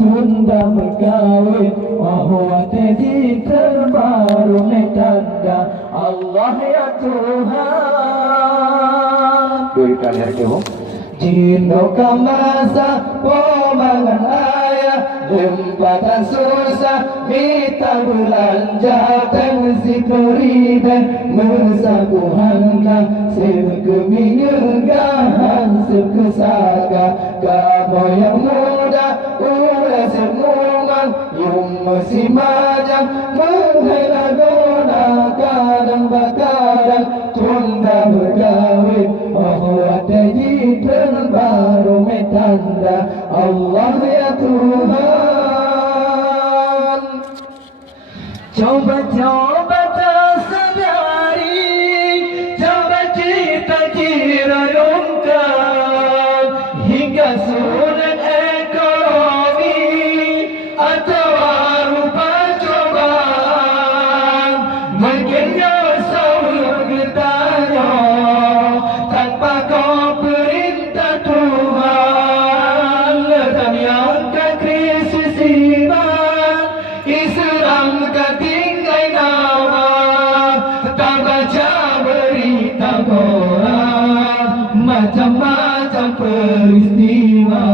tunda berkawin, wahwa jadi terbaru tanda Allah ya Tuhan. Dua kali lagi bu. Jino kamasa pomangan ayah, lempatan susah minta belanja, pensi teriben mesaku hangga, sebekeminyenggahan sebkesaka, kamu yang muda ulah semumang, yung masih majang menghela gona, kadang bakadang tunda berkawin, oh ada jidran baru metanda Allah ya Tuhan. Coba-coba tersadari, coba cita-cita dongkrak hingga sulit ekonomi atau rupa cobaan, mungkin nyesal bertanya tanpa kau perintah Tuhan. Letan yang ke krisis iman, Islam ke tinggai nama, tak baca berita koran, macam-macam peristiwa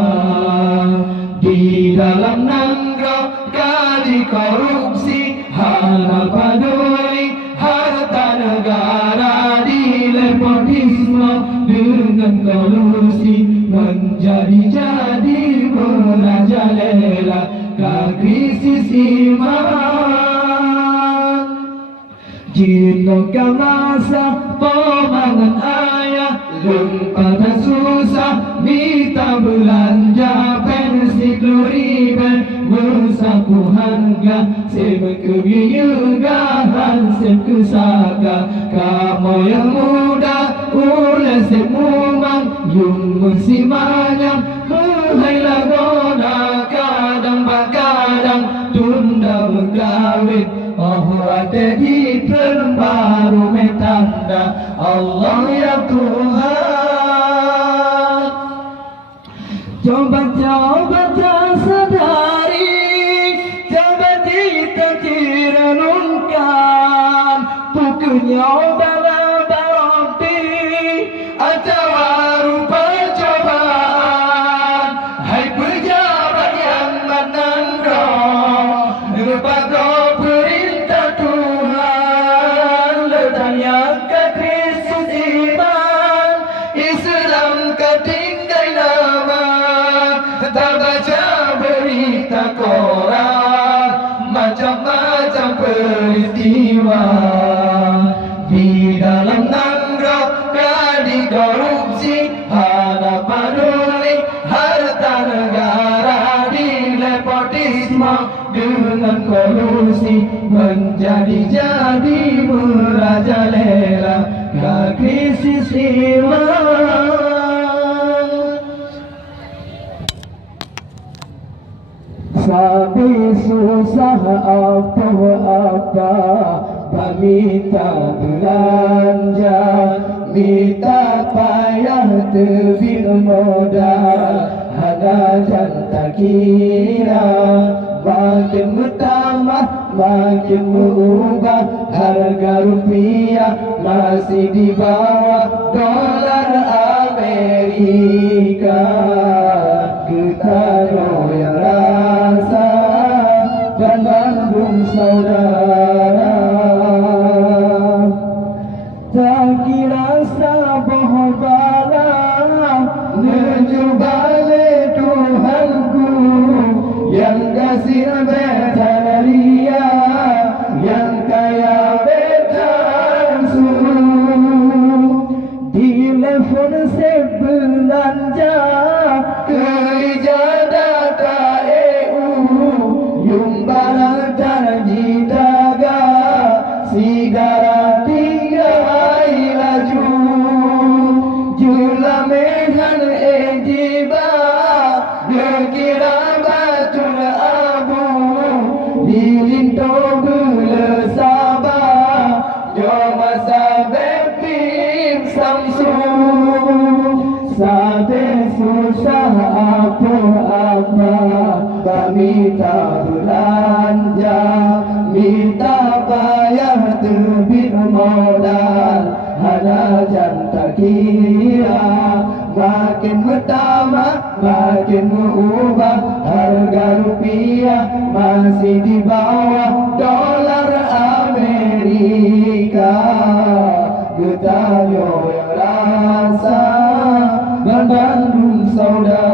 di dalam negara di korupsi, hal peduli harta negara di nepotisme dengan kolusi, menjadi merajalela ke krisis iman. Jino kau rasa pomangan ayah, lempatan susah minta belanja, pensi kloriben bersaku harga, sebekeminyenggahan sebkesaka, kamu yang muda ulah semumang, yung masih banyak menghela gona, kadang bakadang tunda berkawin, oh ada di terbaru metanda Allah ya Tuhan. Coba-coba tersadari, coba cita-cita renungkan, pokoknya berarti atau rupa cobaan. Hai pejabat yang menandra, rupa kau perintah Tuhan. Letan yang ke krisis iman, Islam ke tinggai nama, tak baca berita koran, macam-macam peristiwa di dalam negara di korupsi, ada peduli harta negara di nepotisme dengan kolusi, menjadi merajalela ke krisis iman. Sabi susah apa-apa, minta belanja, minta payah tebing modal, ada jantan kira, makin bertambah makin berubah, harga rupiah masih di bawah dolar Amerika. Kita yang rasa dan Bandung saudara, tak kira saboh bala menjubale Tuhanku yang kasih betaria, yang kaya betan suruh di telepon sebelanja ke ijadata EU yung barang janji daga sigara tinggal laju julamehan ejiba dekira batul abu tak minta belanja, minta bayar terbit modal, hanya jantan kira. Makin bertambah, makin berubah, harga rupiah masih di bawah dolar Amerika. Getaryo yang rasa Bandung saudara.